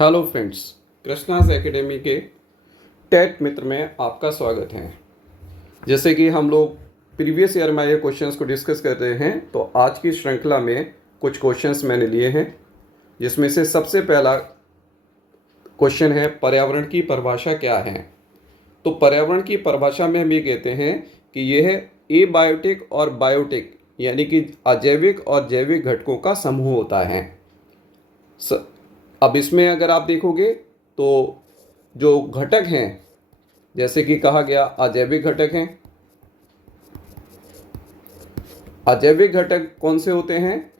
Hello friends, Krishna's academy के TET मित्र में आपका स्वागत है। जैसे कि हम लोग प्रीवियस ईयर में आए क्वेश्चंस को डिस्कस कर रहे हैं, तो आज की श्रृंखला में कुछ क्वेश्चंस मैंने लिए हैं, जिसमें से सबसे पहला क्वेश्चन है पर्यावरण की परिभाषा क्या है। तो पर्यावरण की परिभाषा में हम ये कहते हैं कि यह एबायोटिक और बायोटिक यानी कि अजैविक और जैविक घटकों का समूह होता है। अब इसमें अगर आप देखोगे तो जो घटक हैं, जैसे कि कहा गया अजैविक घटक हैं। अजैविक घटक कौन से होते हैं?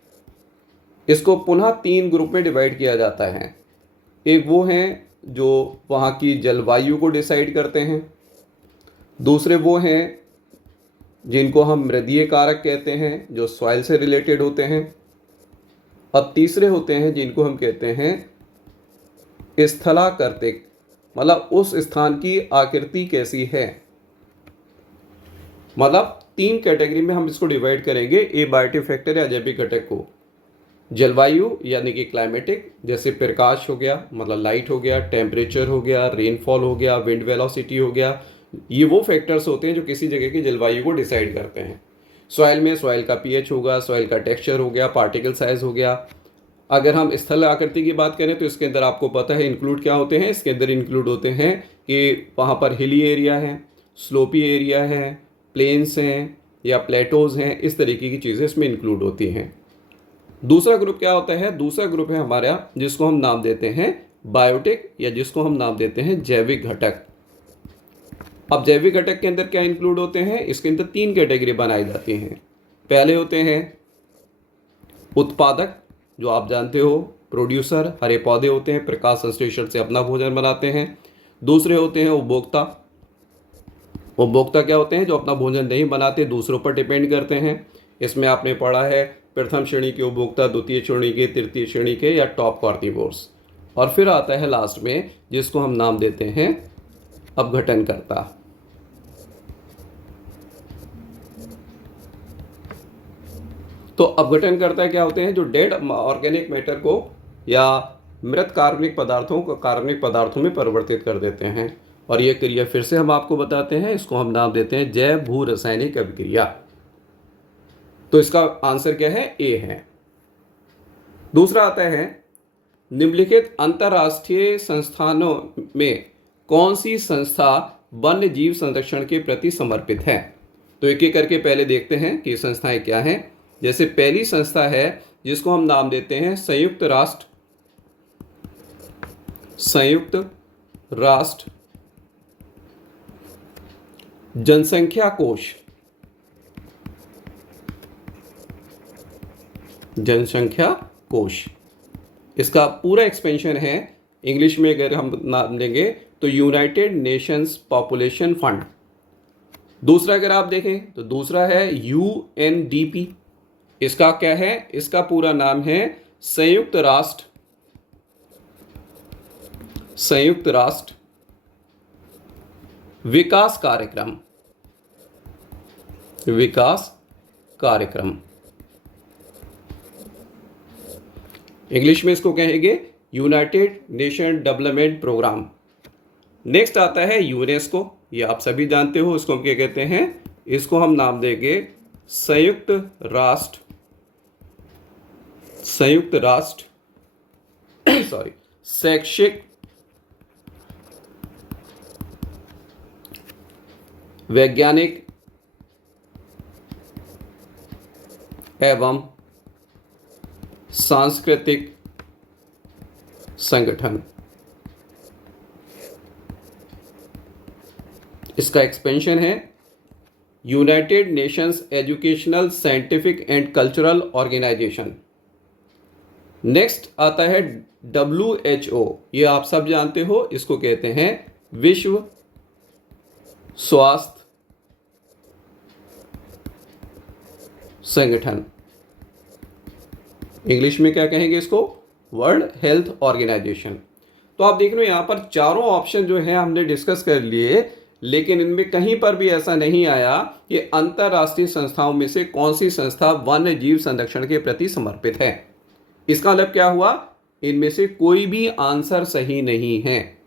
इसको पुनः 3 ग्रुप में डिवाइड किया जाता है। एक वो हैं जो वहाँ की जलवायु को डिसाइड करते हैं, दूसरे वो हैं जिनको हम मृदीय कारक कहते हैं जो सॉइल से रिलेटेड होते हैं, अब तीसरे होते हैं जिनको हम कहते हैं स्थलाकृतिक, मतलब उस स्थान की आकृति कैसी है। मतलब 3 कैटेगरी में हम इसको डिवाइड करेंगे एबायोटिक फैक्टर या अजैविक घटक को। जलवायु यानी कि क्लाइमेटिक, जैसे प्रकाश हो गया मतलब लाइट हो गया, टेम्परेचर हो गया, रेनफॉल हो गया, विंड वेलोसिटी हो गया, ये वो फैक्टर्स होते हैं जो किसी जगह की जलवायु को डिसाइड करते हैं। सॉइल में सॉइल का पीएच होगा, सॉइल का टेक्सचर हो गया, पार्टिकल साइज हो गया। अगर हम स्थल आकृति की बात करें तो इसके अंदर आपको पता है इंक्लूड क्या होते हैं। इसके अंदर इंक्लूड होते हैं कि वहाँ पर हिली एरिया है, स्लोपी एरिया है, प्लेन्स हैं या प्लेटोज हैं, इस तरीके की चीज़ें इसमें इंक्लूड होती हैं। दूसरा ग्रुप क्या होता है? दूसरा ग्रुप है हमारा जिसको हम नाम देते हैं बायोटिक या जिसको हम नाम देते हैं जैविक घटक। अब जैविक घटक के अंदर क्या इंक्लूड होते हैं? इसके अंदर 3 कैटेगरी बनाई जाती हैं। पहले होते हैं उत्पादक, जो आप जानते हो प्रोड्यूसर, हरे पौधे होते हैं, प्रकाश संश्लेषण से अपना भोजन बनाते हैं। दूसरे होते हैं उपभोक्ता। उपभोक्ता क्या होते हैं? जो अपना भोजन नहीं बनाते, दूसरों पर डिपेंड करते हैं। इसमें आपने पढ़ा है प्रथम श्रेणी के उपभोक्ता, द्वितीय श्रेणी के, तृतीय श्रेणी के या टॉप कार्निवोर्स। और फिर आता है लास्ट में जिसको हम नाम देते हैं अपघटनकर्ता। तो अपघटनकर्ता क्या होते हैं? जो डेड ऑर्गेनिक मैटर को या मृत कार्बनिक पदार्थों को कार्बनिक पदार्थों में परिवर्तित कर देते हैं। और ये क्रिया फिर से हम आपको बताते हैं, इसको हम नाम देते हैं जैव भू रासायनिक अभिक्रिया। तो इसका आंसर क्या है? ए है। दूसरा आता है निम्नलिखित अंतर्राष्ट्रीय संस्थानों में कौन सी संस्था वन्य जीव संरक्षण के प्रति समर्पित है। तो एक एक करके पहले देखते हैं कि संस्थाएं क्या हैं। जैसे पहली संस्था है जिसको हम नाम देते हैं संयुक्त राष्ट्र जनसंख्या कोष। जनसंख्या कोष, इसका पूरा एक्सपेंशन है इंग्लिश में अगर हम नाम लेंगे तो यूनाइटेड नेशंस पॉपुलेशन फंड। दूसरा अगर आप देखें तो दूसरा है यूएनडीपी। इसका क्या है? इसका पूरा नाम है संयुक्त राष्ट्र विकास कार्यक्रम। इंग्लिश में इसको कहेंगे United Nation Development Programme. Next आता है यूनेस्को। ये आप सभी जानते हो, इसको हम क्या कहते हैं? इसको हम नाम देंगे संयुक्त राष्ट्र शैक्षिक वैज्ञानिक एवं सांस्कृतिक संगठन। इसका एक्सपेंशन है United Nations Educational Scientific and Cultural Organization. Next आता है WHO। ये आप सब जानते हो, इसको कहते हैं विश्व स्वास्थ्य संगठन। इंग्लिश में क्या कहेंगे इसको? World Health Organization. तो आप देख रहे हो यहाँ पर चारों ऑप्शन जो है हमने डिस्कस कर लिए, लेकिन इनमें कहीं पर भी ऐसा नहीं आया कि अंतर्राष्ट्रीय संस्थाओं में से कौन सी संस्था वन्य जीव संरक्षण के प्रति समर्पित है। इसका मतलब क्या हुआ? इनमें से कोई भी आंसर सही नहीं है।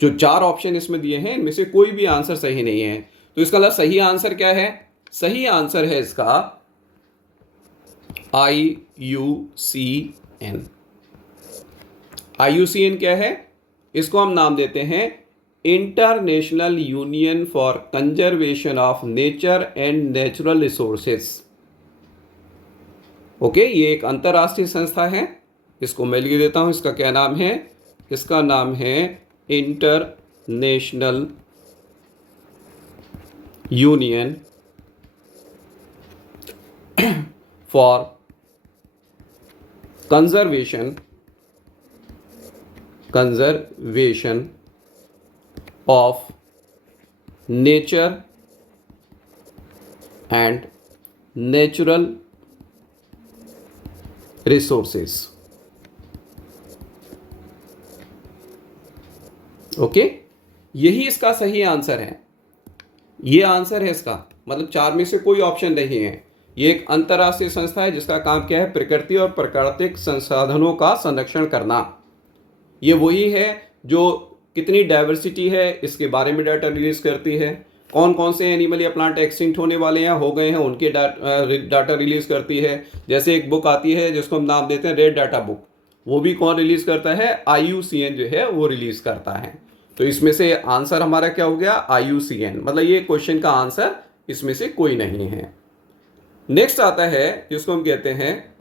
जो 4 ऑप्शन इसमें दिए हैं इनमें से कोई भी आंसर सही नहीं है। तो इसका मतलब सही आंसर क्या है? सही आंसर है इसका IUCN। IUCN क्या है? इसको हम नाम देते हैं international union for conservation of nature and natural resources. Okay, ये एक अंतरराष्ट्रीय संस्था है। इसको मैं लिख देता हूं, इसका क्या नाम है? इसका नाम है international union for conservation of nature and natural resources. Okay, यही इसका सही आंसर है। ये आंसर है इसका, मतलब 4 में से कोई ऑप्शन नहीं है। ये एक अंतर्राष्ट्रीय संस्था है जिसका काम क्या है? प्रकृति और प्राकृतिक संसाधनों का संरक्षण करना। ये वही है जो कितनी डाइवर्सिटी है इसके बारे में डाटा रिलीज करती है, कौन कौन से एनिमल या प्लांट एक्सटिंक्ट होने वाले हैं, हो गए हैं, उनके डाटा रिलीज करती है। जैसे एक बुक आती है जिसको हम नाम देते हैं रेड डाटा बुक, वो भी कौन रिलीज करता है? IUCN जो है वो रिलीज करता है। तो इसमें से आंसर हमारा क्या हो गया? IUCN। मतलब ये क्वेश्चन का आंसर इसमें से कोई नहीं है। नेक्स्ट आता है जिसको हम कहते हैं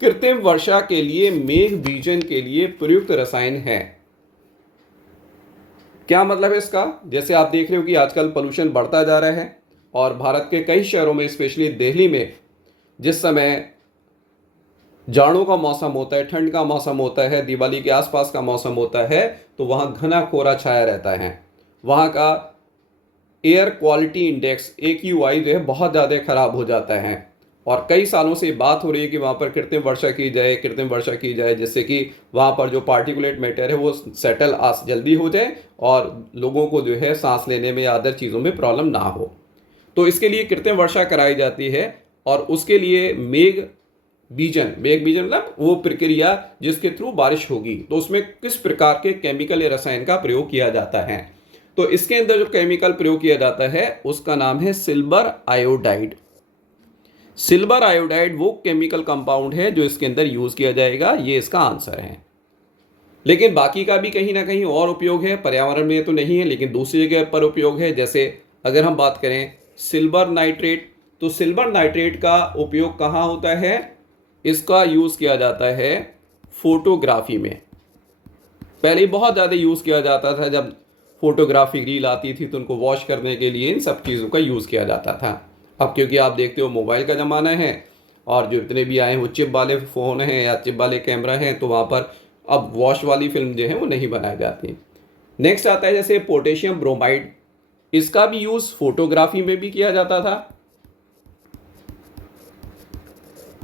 कृत्रिम वर्षा के लिए मेघ बीजन के लिए प्रयुक्त रसायन है। क्या मतलब है इसका? जैसे आप देख रहे हो कि आजकल पोल्यूशन बढ़ता जा रहा है और भारत के कई शहरों में, स्पेशली दिल्ली में, जिस समय जाड़ों का मौसम होता है, ठंड का मौसम होता है, दिवाली के आसपास का मौसम होता है, तो वहाँ घना कोहरा छाया रहता है। वहाँ का एयर क्वालिटी इंडेक्स AQI जो है बहुत ज़्यादा ख़राब हो जाता है। और कई सालों से बात हो रही है कि वहाँ पर कृत्रिम वर्षा की जाए, जिससे कि वहाँ पर जो पार्टिकुलेट मैटर है वो सेटल जल्दी हो जाए और लोगों को जो है सांस लेने में या अदर चीज़ों में प्रॉब्लम ना हो। तो इसके लिए कृत्रिम वर्षा कराई जाती है और उसके लिए मेघ बीजन मतलब वो प्रक्रिया जिसके थ्रू बारिश होगी, तो उसमें किस प्रकार के केमिकल या रसायन का प्रयोग किया जाता है। तो इसके अंदर जो केमिकल प्रयोग किया जाता है उसका नाम है सिल्वर आयोडाइड। सिल्वर आयोडाइड वो केमिकल कंपाउंड है जो इसके अंदर यूज किया जाएगा। ये इसका आंसर है। लेकिन बाकी का भी कहीं ना कहीं और उपयोग है, पर्यावरण में तो नहीं है लेकिन दूसरी जगह पर उपयोग है। जैसे अगर हम बात करें सिल्वर नाइट्रेट, तो सिल्वर नाइट्रेट का उपयोग कहाँ होता है? इसका यूज किया जाता है फोटोग्राफी में। पहले बहुत ज़्यादा यूज किया जाता था, जब फोटोग्राफी रील आती थी तो उनको वॉश करने के लिए इन सब चीज़ों का यूज़ किया जाता था। अब क्योंकि आप देखते हो मोबाइल का ज़माना है और जो इतने भी आए हैं वो चिप वाले फ़ोन हैं या चिप वाले कैमरा हैं, तो वहाँ पर अब वॉश वाली फिल्म जो है वो नहीं बनाई जाती। नेक्स्ट आता है जैसे पोटेशियम ब्रोमाइड, इसका भी यूज़ फोटोग्राफी में भी किया जाता था।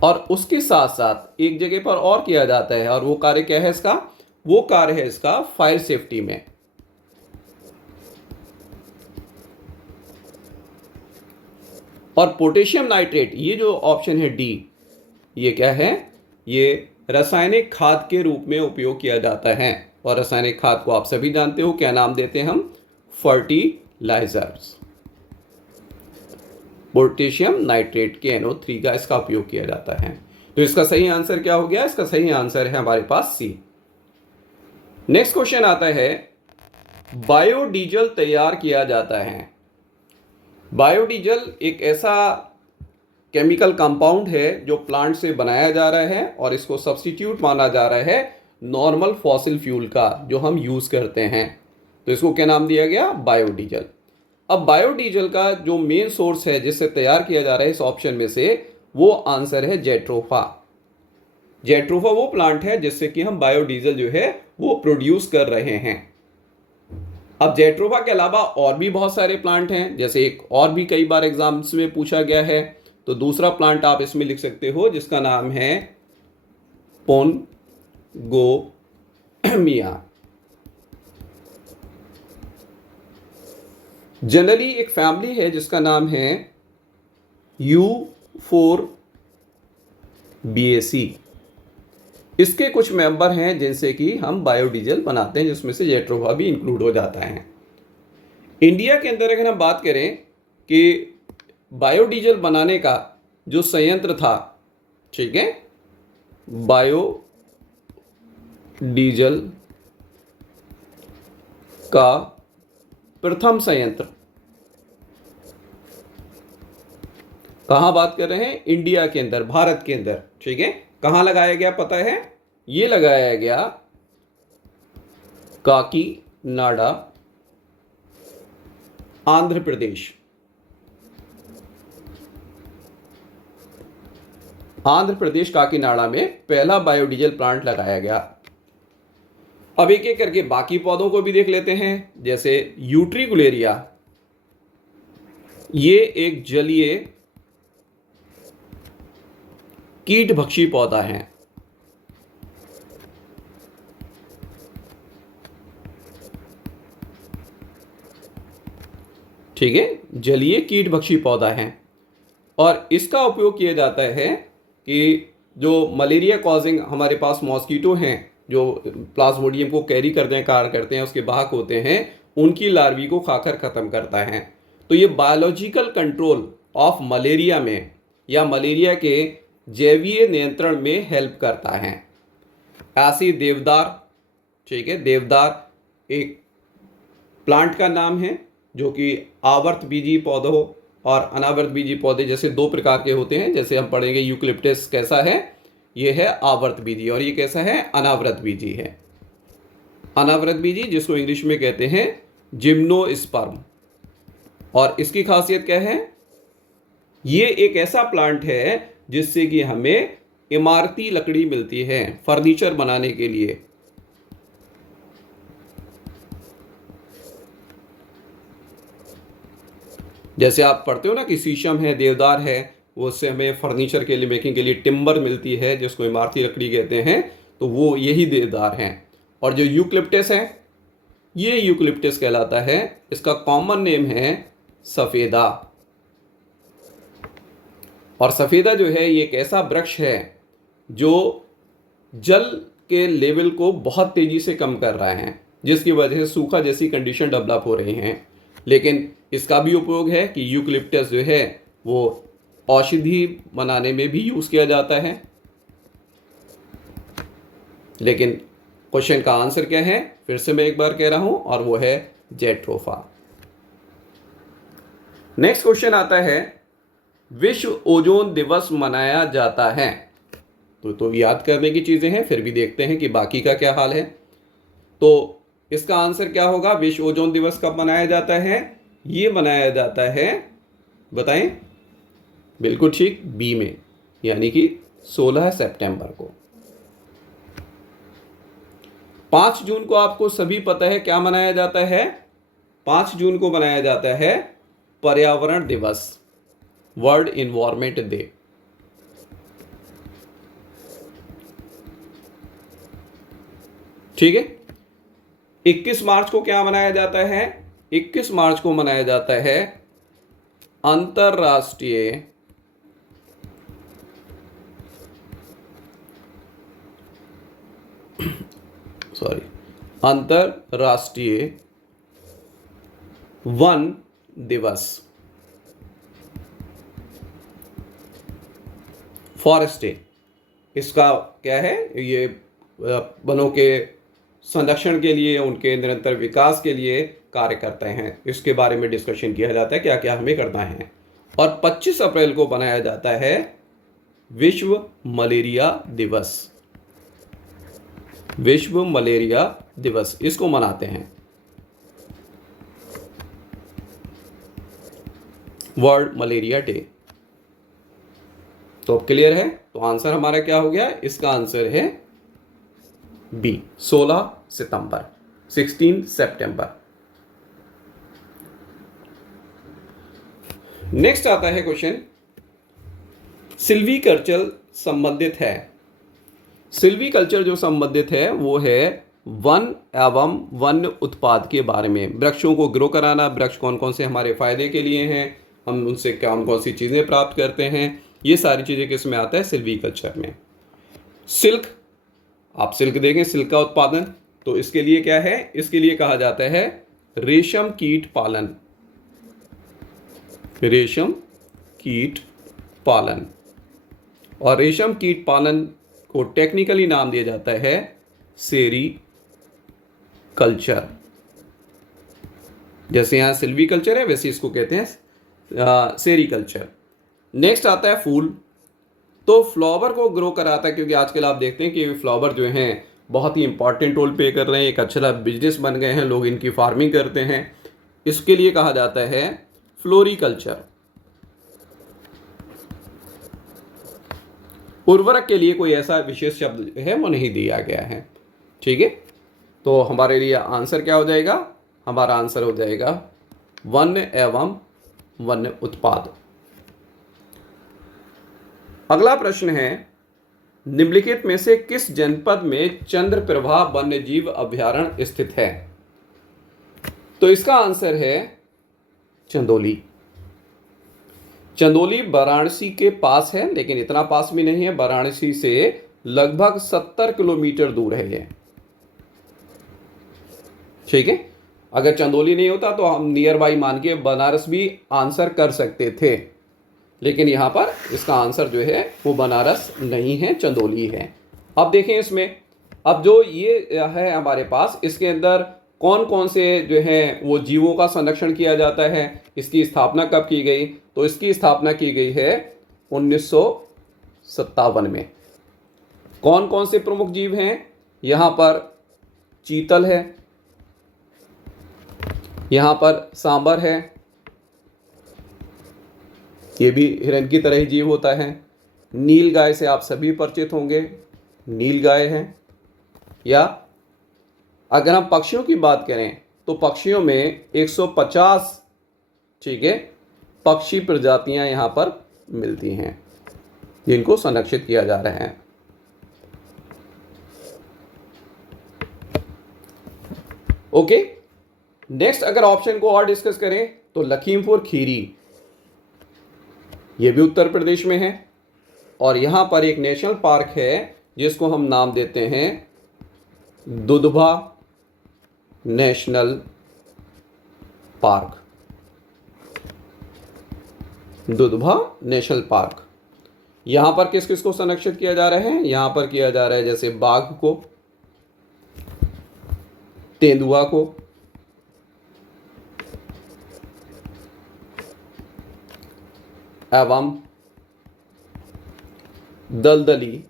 और उसके साथ साथ एक जगह पर और किया जाता है, और वो कार्य क्या है इसका? वो कार्य है इसका फायर सेफ्टी में। और पोटेशियम नाइट्रेट, ये जो ऑप्शन है डी, ये क्या है? ये रासायनिक खाद के रूप में उपयोग किया जाता है। और रासायनिक खाद को आप सभी जानते हो, क्या नाम देते हैं हम? फर्टिलाइजर्स। पोटेशियम नाइट्रेट के NO3 का इसका उपयोग किया जाता है। तो इसका सही आंसर क्या हो गया? इसका सही आंसर है हमारे पास सी। नेक्स्ट क्वेश्चन आता है बायोडीजल तैयार किया जाता है। बायोडीजल एक ऐसा केमिकल कंपाउंड है जो प्लांट से बनाया जा रहा है और इसको सब्स्टिट्यूट माना जा रहा है नॉर्मल फॉसिल फ्यूल का जो हम यूज़ करते हैं। तो इसको क्या नाम दिया गया? बायोडीजल। अब बायोडीजल का जो मेन सोर्स है जिससे तैयार किया जा रहा है इस ऑप्शन में से, वो आंसर है जेट्रोफा। जेट्रोफा वो प्लांट है जिससे कि हम बायोडीजल जो है वो प्रोड्यूस कर रहे हैं। अब जेट्रोफा के अलावा और भी बहुत सारे प्लांट हैं, जैसे एक और भी कई बार एग्जाम्स में पूछा गया है, तो दूसरा प्लांट आप इसमें लिख सकते हो जिसका नाम है पोनगोमिया। जनरली एक फैमिली है जिसका नाम है U4BAC। इसके कुछ मेंबर हैं जिनसे कि हम बायोडीजल बनाते हैं, जिसमें से जेट्रोफा भी इंक्लूड हो जाता है। इंडिया के अंदर अगर हम बात करें कि बायोडीजल बनाने का जो संयंत्र था, ठीक है, बायोडीजल का प्रथम संयंत्र कहाँ बात कर रहे हैं? इंडिया के अंदर, भारत के अंदर, ठीक है। कहाँ लगाया गया पता है? ये लगाया गया काकीनाडा, आंध्र प्रदेश। आंध्र प्रदेश काकीनाडा में पहला बायोडीजल प्लांट लगाया गया। अब एक एक करके बाकी पौधों को भी देख लेते हैं। जैसे यूट्रिकुलेरिया, ये एक जलीय कीटभक्षी पौधा है। ठीक है, जलीय कीटभक्षी पौधा है और इसका उपयोग किया जाता है कि जो मलेरिया कॉजिंग हमारे पास मॉस्किटो हैं, जो प्लाज्मोडियम को कैरी करते हैं, कार्य करते हैं, उसके वाहक होते हैं, उनकी लार्वी को खाकर ख़त्म करता है। तो ये बायोलॉजिकल कंट्रोल ऑफ मलेरिया में या मलेरिया के जैवीय नियंत्रण में हेल्प करता है। ऐसी देवदार, ठीक है, देवदार एक प्लांट का नाम है जो कि आवर्त बीजी पौधों और अनावर्त बीजी पौधे जैसे दो प्रकार के होते हैं। जैसे हम पढ़ेंगे यूकलिप्टस कैसा है, ये है आवर्त बीजी, और ये कैसा है? अनावृत बीजी है। अनावृत बीजी जिसको इंग्लिश में कहते हैं जिम्नोस्पर्म। और इसकी खासियत क्या है? ये एक ऐसा प्लांट है जिससे कि हमें इमारती लकड़ी मिलती है फर्नीचर बनाने के लिए। जैसे आप पढ़ते हो ना कि शीशम है, देवदार है, वो उससे हमें फर्नीचर के लिए, मेकिंग के लिए टिम्बर मिलती है, जिसको इमारती लकड़ी कहते हैं, तो वो यही देवदार हैं। और जो यूकलिप्टस है, ये यूकलिप्टस कहलाता है। इसका कॉमन नेम है सफ़ेदा। और सफ़ेदा जो है ये एक ऐसा वृक्ष है जो जल के लेवल को बहुत तेज़ी से कम कर रहा है, जिसकी वजह से सूखा जैसी कंडीशन डेवलप हो रही हैं। लेकिन इसका भी उपयोग है कि यूकलिप्टस जो है वो औषधि बनाने में भी यूज़ किया जाता है। लेकिन क्वेश्चन का आंसर क्या है? फिर से मैं एक बार कह रहा हूं, और वो है जेट्रोफा। नेक्स्ट क्वेश्चन आता है, विश्व ओजोन दिवस मनाया जाता है। तो याद करने की चीज़ें हैं, फिर भी देखते हैं कि बाकी का क्या हाल है। तो इसका आंसर क्या होगा? विश्व ओजोन दिवस कब मनाया जाता है? ये मनाया जाता है, बताएं? बिल्कुल ठीक, बी में, यानी कि 16 सितंबर को। 5 जून को आपको सभी पता है क्या मनाया जाता है? 5 जून को मनाया जाता है पर्यावरण दिवस, वर्ल्ड इन्वायरमेंट डे। ठीक है। 21 मार्च को क्या मनाया जाता है? 21 मार्च को मनाया जाता है अंतरराष्ट्रीय अंतरराष्ट्रीय वन दिवस, फॉरेस्ट डे। इसका क्या है? ये वनों के संरक्षण के लिए, उनके निरंतर विकास के लिए कार्य करते हैं। इसके बारे में डिस्कशन किया जाता है क्या क्या हमें करना है। और 25 अप्रैल को मनाया जाता है विश्व मलेरिया दिवस। विश्व मलेरिया दिवस इसको मनाते हैं, वर्ल्ड मलेरिया डे। तो अब क्लियर है? तो आंसर हमारा क्या हो गया? इसका आंसर है बी, 16 सितंबर, 16 सितंबर। नेक्स्ट आता है क्वेश्चन, सिल्वीकल्चर संबंधित है। सिल्वीकल्चर जो संबंधित है वो है वन एवं वन्य उत्पाद के बारे में। वृक्षों को ग्रो कराना, वृक्ष कौन कौन से हमारे फायदे के लिए हैं, हम उनसे कौन कौन सी चीज़ें प्राप्त करते हैं, ये सारी चीज़ें किस में आता है? सिल्वीकल्चर में। सिल्क आप सिल्क देखें, सिल्क का उत्पादन, तो इसके लिए क्या है, इसके लिए कहा जाता है रेशम कीट पालन। रेशम कीट पालन। और रेशम कीट पालन को टेक्निकली नाम दिया जाता है सेरी कल्चर। जैसे यहाँ सिल्वी कल्चर है वैसे इसको कहते हैं सेरी कल्चर। नेक्स्ट आता है फूल। तो फ्लावर को ग्रो कराता है, क्योंकि आजकल आप देखते हैं कि फ्लावर जो हैं बहुत ही इंपॉर्टेंट रोल प्ले कर रहे हैं, एक अच्छा बिजनेस बन गए हैं, लोग इनकी फार्मिंग करते हैं। इसके लिए कहा जाता है फ्लोरिकल्चर। उर्वरक के लिए कोई ऐसा विशेष शब्द है वो नहीं दिया गया है। ठीक है, तो हमारे लिए आंसर क्या हो जाएगा, हमारा आंसर हो जाएगा वन्य एवं वन्य उत्पाद। अगला प्रश्न है, निम्नलिखित में से किस जनपद में चंद्रप्रभा वन्यजीव अभयारण्य स्थित है? तो इसका आंसर है चंदौली। चंदौली वाराणसी के पास है, लेकिन इतना पास भी नहीं है, वाराणसी से लगभग 70 किलोमीटर दूर है ये। ठीक है, अगर चंदौली नहीं होता तो हम नियर बाई मान के बनारस भी आंसर कर सकते थे, लेकिन यहाँ पर इसका आंसर जो है वो बनारस नहीं है, चंदौली है। अब देखें इसमें, अब जो ये है हमारे पास, इसके अंदर कौन कौन से जो है वो जीवों का संरक्षण किया जाता है, इसकी स्थापना कब की गई? तो इसकी स्थापना की गई है 1957 में। कौन कौन से प्रमुख जीव हैं? यहाँ पर चीतल है, यहाँ पर सांबर है, ये भी हिरण की तरह ही जीव होता है। नील गाय से आप सभी परिचित होंगे, नील गाय है। या अगर हम पक्षियों की बात करें तो पक्षियों में 150 ठीक है पक्षी प्रजातियां यहाँ पर मिलती हैं जिनको संरक्षित किया जा रहा है। ओके, नेक्स्ट अगर ऑप्शन को और डिस्कस करें तो लखीमपुर खीरी, ये भी उत्तर प्रदेश में है, और यहाँ पर एक नेशनल पार्क है जिसको हम नाम देते हैं Dudhwa national park. Dudhwa national park. यहाँ पर किस किस को संरक्षित किया जा रहा है? यहाँ पर किया जा रहा है जैसे बाघ को, तेंदुआ को, एवं दलदली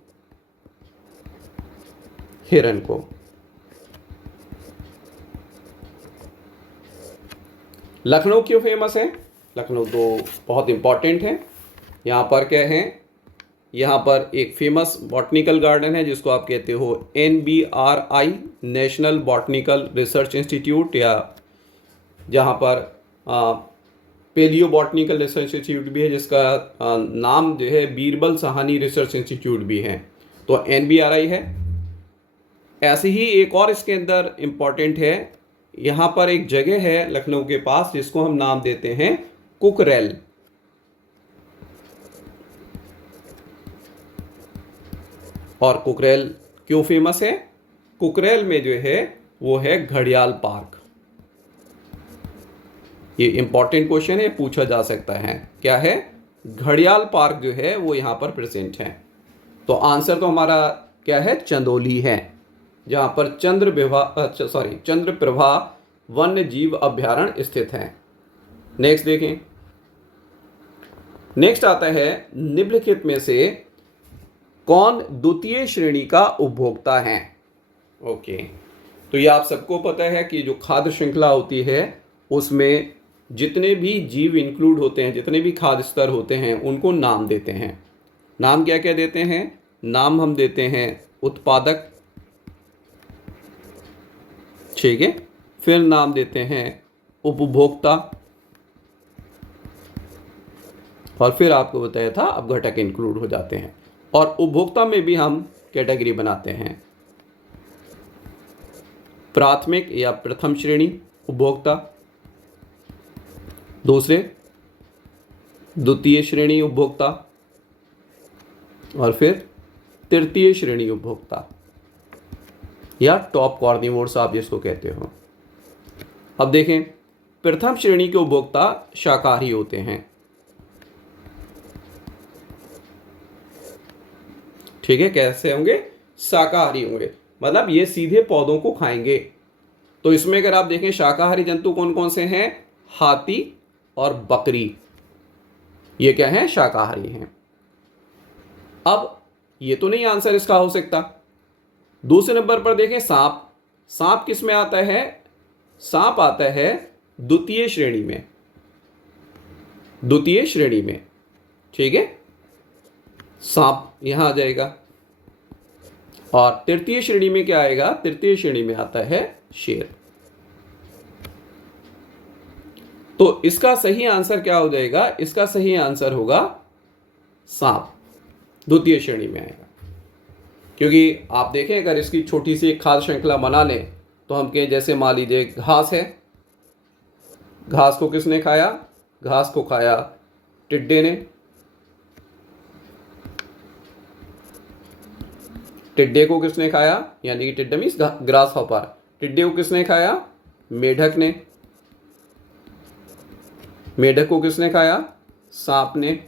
हिरण को। लखनऊ क्यों फेमस है? लखनऊ तो बहुत इंपॉर्टेंट है। यहाँ पर क्या है, यहाँ पर एक फेमस बॉटनिकल गार्डन है जिसको आप कहते हो NBRI, national botanical research institute, या जहाँ पर पेलियो बॉटनिकल रिसर्च इंस्टीट्यूट भी है जिसका नाम जो है बीरबल साहनी रिसर्च इंस्टीट्यूट भी है, तो NBRI है। ऐसे ही एक और इसके अंदर इम्पॉर्टेंट है, यहाँ पर एक जगह है लखनऊ के पास जिसको हम नाम देते हैं कुकरेल। और कुकरेल क्यों फेमस है? कुकरेल में जो है वो है घड़ियाल पार्क। ये इंपॉर्टेंट क्वेश्चन है, पूछा जा सकता है। क्या है? घड़ियाल पार्क जो है वो यहाँ पर प्रेजेंट है। तो आंसर तो हमारा क्या है? चंदौली है, जहाँ पर चंद्रप्रभा वन्य जीव अभयारण्य स्थित है। नेक्स्ट देखें, नेक्स्ट आता है निम्नलिखित में से कौन द्वितीय श्रेणी का उपभोक्ता है? ओके, तो ये आप सबको पता है कि जो खाद्य श्रृंखला होती है उसमें जितने भी जीव इंक्लूड होते हैं, जितने भी खाद्य स्तर होते हैं, उनको नाम देते हैं। नाम क्या क्या देते हैं? नाम हम देते हैं उत्पादक, ठीक है, फिर नाम देते हैं उपभोक्ता, और फिर आपको बताया था अब घटक इंक्लूड हो जाते हैं। और उपभोक्ता में भी हम कैटेगरी बनाते हैं, प्राथमिक या प्रथम श्रेणी उपभोक्ता, दूसरे द्वितीय श्रेणी उपभोक्ता, और फिर तृतीय श्रेणी उपभोक्ता। या टॉप कॉर्निवोर्स आप जिसको कहते हो। अब देखें, प्रथम श्रेणी के उपभोक्ता शाकाहारी होते हैं। ठीक है, कैसे होंगे? शाकाहारी होंगे, मतलब ये सीधे पौधों को खाएंगे। तो इसमें अगर आप देखें शाकाहारी जंतु कौन कौन से हैं? हाथी और बकरी, ये क्या है? शाकाहारी हैं। अब ये तो नहीं आंसर इसका हो सकता। दूसरे नंबर पर देखें सांप। सांप किस में आता है? सांप आता है द्वितीय श्रेणी में, द्वितीय श्रेणी में। ठीक है, सांप यहां आ जाएगा। और तृतीय श्रेणी में क्या आएगा? तृतीय श्रेणी में आता है शेर। तो इसका सही आंसर क्या हो जाएगा? इसका सही आंसर होगा सांप, द्वितीय श्रेणी में आएगा। क्योंकि आप देखें, अगर इसकी छोटी सी एक खाद्य श्रृंखला बना लें तो हम कहें, जैसे मान लीजिए घास है, घास को किसने खाया? घास को खाया टिड्डे ने। टिड्डे को किसने खाया? यानी कि टिड्डा मीन्स ग्रास हॉपर। टिड्डे को किसने खाया? मेढक ने। मेढक को किसने खाया? सांप ने।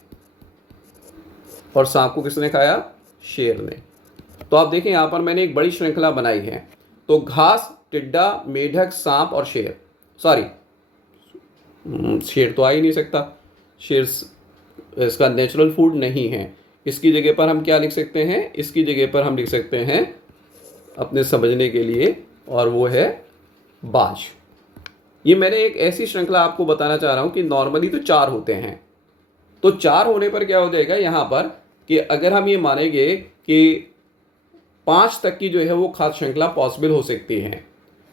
और सांप को किसने खाया? शेर ने। तो आप देखें यहां पर मैंने एक बड़ी श्रृंखला बनाई है। तो घास, टिड्डा, मेढक, सांप और शेर। सॉरी, शेर तो आ ही नहीं सकता, शेर इसका नेचुरल फूड नहीं है। इसकी जगह पर हम क्या लिख सकते हैं? इसकी जगह पर हम लिख सकते हैं अपने समझने के लिए, और वो है बाज। ये मैंने एक ऐसी श्रृंखला आपको बताना चाह रहा हूं कि नॉर्मली तो 4 होते हैं। तो 4 होने पर क्या हो जाएगा यहां पर कि अगर हम ये मानेंगे कि 5 तक की जो है वो खाद्य श्रृंखला पॉसिबल हो सकती है।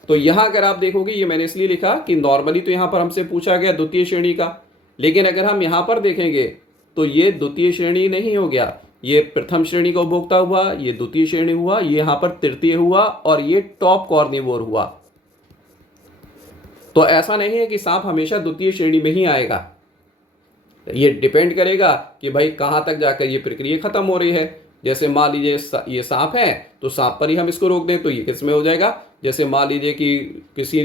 तो यहां अगर आप देखोगे, ये मैंने इसलिए लिखा कि नॉर्मली तो यहां पर हमसे पूछा गया द्वितीय श्रेणी का, लेकिन अगर हम यहां पर देखेंगे तो ये द्वितीय श्रेणी नहीं हो गया, ये प्रथम श्रेणी का उपभोक्ता हुआ, ये द्वितीय श्रेणी हुआ, ये यहां पर तृतीय हुआ, और ये टॉप कॉर्निवोर हुआ। तो ऐसा नहीं है कि सांप हमेशा द्वितीय श्रेणी में ही आएगा। ये डिपेंड करेगा कि भाई कहां तक जाकर ये प्रक्रिया खत्म हो रही है। जैसे मान लीजिए ये सांप है तो सांप पर ही हम इसको रोक दें तो ये किस में हो जाएगा? जैसे मान लीजिए कि किसी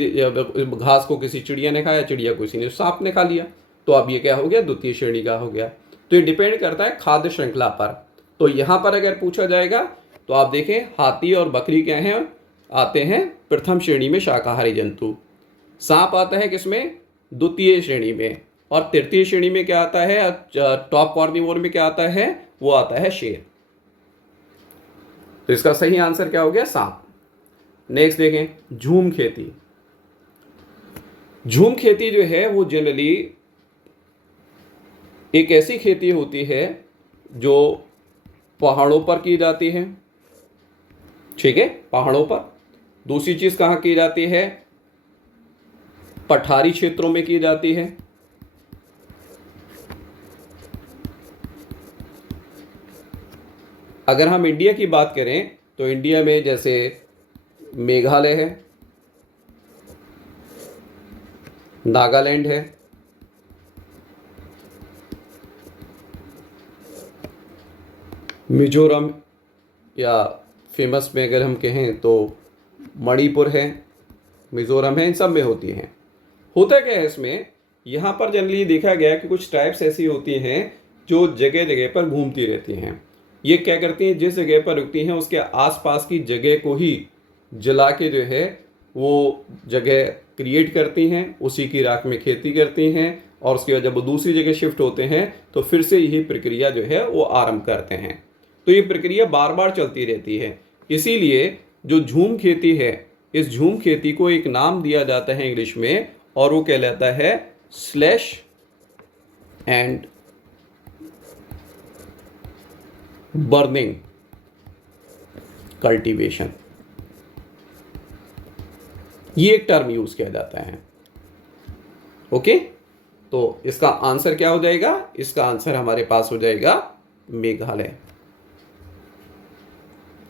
घास को किसी चिड़िया ने खाया, चिड़िया को किसी ने सांप ने खा लिया, तो अब ये क्या हो गया? द्वितीय श्रेणी का हो गया। तो ये डिपेंड करता है खाद्य श्रृंखला पर। तो यहां पर अगर पूछा जाएगा तो आप देखें हाथी और बकरी क्या हैं? आते हैं प्रथम श्रेणी में शाकाहारी जंतु। सांप आता है किसमें? द्वितीय श्रेणी में। और तृतीय श्रेणी में क्या आता है? टॉप कॉर्निवोर में क्या आता है? वो आता है शेर। तो इसका सही आंसर क्या हो गया? सांप। नेक्स्ट देखें, झूम खेती। झूम खेती जो है वो जनरली एक ऐसी खेती होती है जो पहाड़ों पर की जाती है। ठीक है, पहाड़ों पर। दूसरी चीज कहां की जाती है? पठारी क्षेत्रों में की जाती है। अगर हम इंडिया की बात करें तो इंडिया में जैसे मेघालय है, नागालैंड है, मिजोरम, या फेमस में अगर हम कहें तो मणिपुर है, मिजोरम है, इन सब में होती हैं। होता क्या है इसमें? यहाँ पर जनरली देखा गया कि कुछ ट्राइब्स ऐसी होती हैं जो जगह जगह पर घूमती रहती हैं। ये क्या करती हैं? जिस जगह पर रुकती हैं उसके आसपास की जगह को ही जला के जो है वो जगह क्रिएट करती हैं, उसी की राख में खेती करती हैं, और उसके बाद जब वो दूसरी जगह शिफ्ट होते हैं तो फिर से यही प्रक्रिया जो है वो आरंभ करते हैं। तो ये प्रक्रिया बार बार चलती रहती है। इसीलिए जो झूम खेती है, इस झूम खेती को एक नाम दिया जाता है इंग्लिश में, और वो कहलाता है स्लैश एंड बर्निंग कल्टीवेशन। ये एक टर्म यूज किया जाता है। ओके, तो इसका आंसर क्या हो जाएगा? इसका आंसर हमारे पास हो जाएगा मेघालय,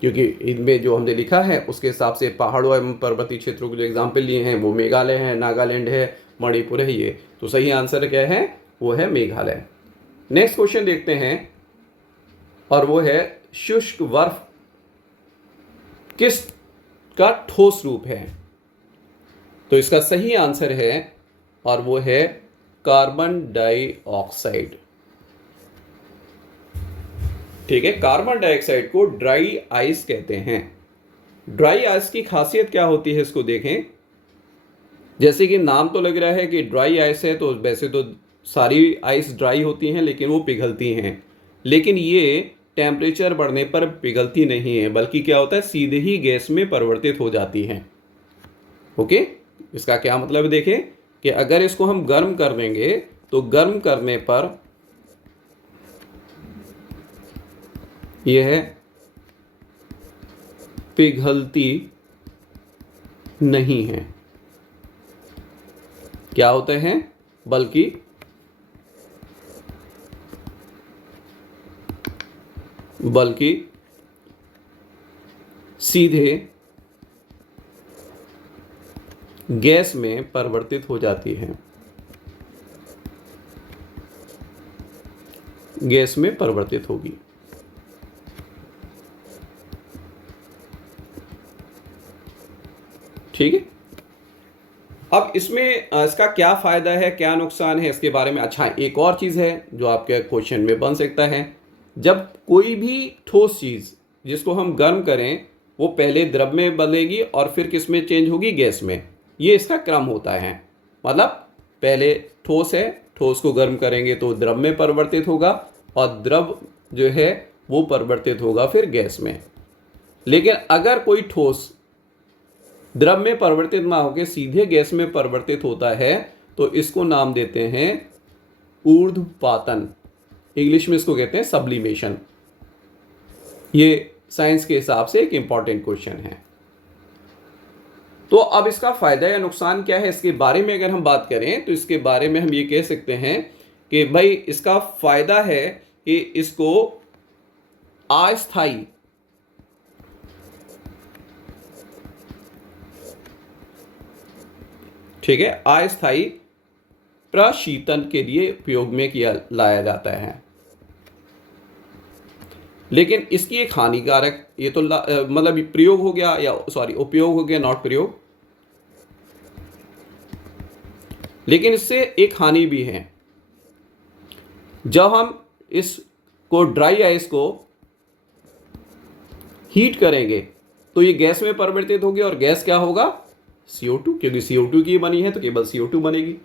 क्योंकि इनमें जो हमने लिखा है उसके हिसाब से पहाड़ों एवं पर्वतीय क्षेत्रों के जो एग्जाम्पल लिए हैं वो मेघालय है, नागालैंड है, मणिपुर है। ये तो सही आंसर क्या है? वो है मेघालय। नेक्स्ट क्वेश्चन देखते हैं, और वो है शुष्क बर्फ किस का ठोस रूप है। तो इसका सही आंसर है और वो है कार्बन डाइऑक्साइड। ठीक है, कार्बन डाइऑक्साइड को ड्राई आइस कहते हैं। ड्राई आइस की खासियत क्या होती है इसको देखें। जैसे कि नाम तो लग रहा है कि ड्राई आइस है, तो वैसे तो सारी आइस ड्राई होती हैं लेकिन वो पिघलती हैं, लेकिन ये टेम्परेचर बढ़ने पर पिघलती नहीं है, बल्कि क्या होता है सीधे ही गैस में परिवर्तित हो जाती हैं। ओके, इसका क्या मतलब है देखें कि अगर इसको हम गर्म कर देंगे तो गर्म करने पर यह पिघलती नहीं है, क्या होते हैं, बल्कि सीधे गैस में परिवर्तित हो जाती है, गैस में परिवर्तित होगी। ठीक है, अब इसमें इसका क्या फायदा है, क्या नुकसान है, इसके बारे में। अच्छा, एक और चीज है जो आपके क्वेश्चन में बन सकता है। जब कोई भी ठोस चीज जिसको हम गर्म करें वो पहले द्रव में बदलेगी और फिर किस में चेंज होगी, गैस में। ये इसका क्रम होता है। मतलब पहले ठोस है, ठोस को गर्म करेंगे तो द्रव में परिवर्तित होगा और द्रव जो है वो परिवर्तित होगा फिर गैस में। लेकिन अगर कोई ठोस द्रव में परिवर्तित ना होकर सीधे गैस में परिवर्तित होता है तो इसको नाम देते हैं ऊर्ध्वपातन। इंग्लिश में इसको कहते हैं सब्लिमेशन। ये साइंस के हिसाब से एक इंपॉर्टेंट क्वेश्चन है। तो अब इसका फायदा या नुकसान क्या है, इसके बारे में अगर हम बात करें तो इसके बारे में हम ये कह सकते हैं कि भाई इसका फायदा है कि इसको अस्थायी ठीक है, अस्थायी प्रशीतन के लिए उपयोग में लाया जाता है। लेकिन इसकी एक हानिकारक, ये तो मतलब प्रयोग हो गया या सॉरी उपयोग हो गया, नॉट प्रयोग। लेकिन इससे एक हानि भी है। जब हम इसको ड्राई आइस को हीट करेंगे तो ये गैस में परिवर्तित होगी और गैस क्या होगा, CO2, क्योंकि CO2 की बनी है तो केवल CO2 बनेगी।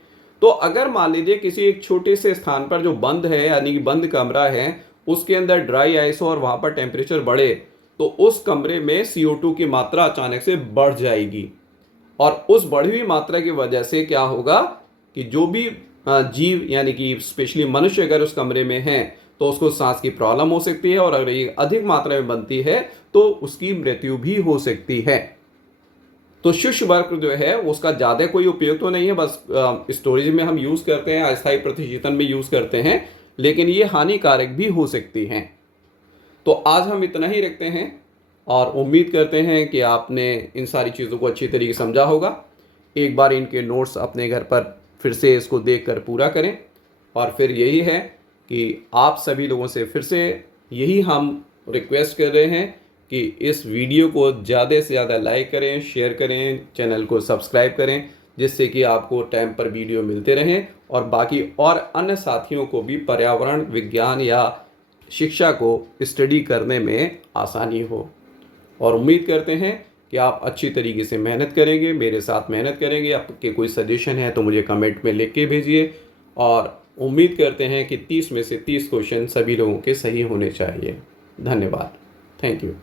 तो अगर मान लीजिए किसी एक छोटे से स्थान पर जो बंद है यानी कि बंद कमरा है उसके अंदर ड्राई आइस हो और वहां पर टेम्परेचर बढ़े तो उस कमरे में CO2 की मात्रा अचानक से बढ़ जाएगी और उस बढ़ी हुई मात्रा की वजह से क्या होगा कि जो भी जीव यानी कि स्पेशली मनुष्य अगर उस कमरे में है तो उसको सांस की प्रॉब्लम हो सकती है और अगर ये अधिक मात्रा में बनती है तो उसकी मृत्यु भी हो सकती है। तो शुष्क वर्क जो है उसका ज़्यादा कोई उपयोग तो नहीं है, बस स्टोरेज में हम यूज़ करते हैं, अस्थायी प्रतिशीतन में यूज़ करते हैं, लेकिन ये हानिकारक भी हो सकती हैं। तो आज हम इतना ही रखते हैं और उम्मीद करते हैं कि आपने इन सारी चीज़ों को अच्छी तरीके से समझा होगा। एक बार इनके नोट्स अपने घर पर फिर से इसको देखकर पूरा करें और फिर यही है कि आप सभी लोगों से फिर से यही हम रिक्वेस्ट कर रहे हैं कि इस वीडियो को ज़्यादा से ज़्यादा लाइक करें, शेयर करें, चैनल को सब्सक्राइब करें, जिससे कि आपको टाइम पर वीडियो मिलते रहें और बाकी और अन्य साथियों को भी पर्यावरण विज्ञान या शिक्षा को स्टडी करने में आसानी हो। और उम्मीद करते हैं कि आप अच्छी तरीके से मेहनत करेंगे, मेरे साथ मेहनत करेंगे। आपके कोई सजेशन है तो मुझे कमेंट में लिख के भेजिए और उम्मीद करते हैं कि 30 में से 30 क्वेश्चन सभी लोगों के सही होने चाहिए। धन्यवाद, थैंक यू।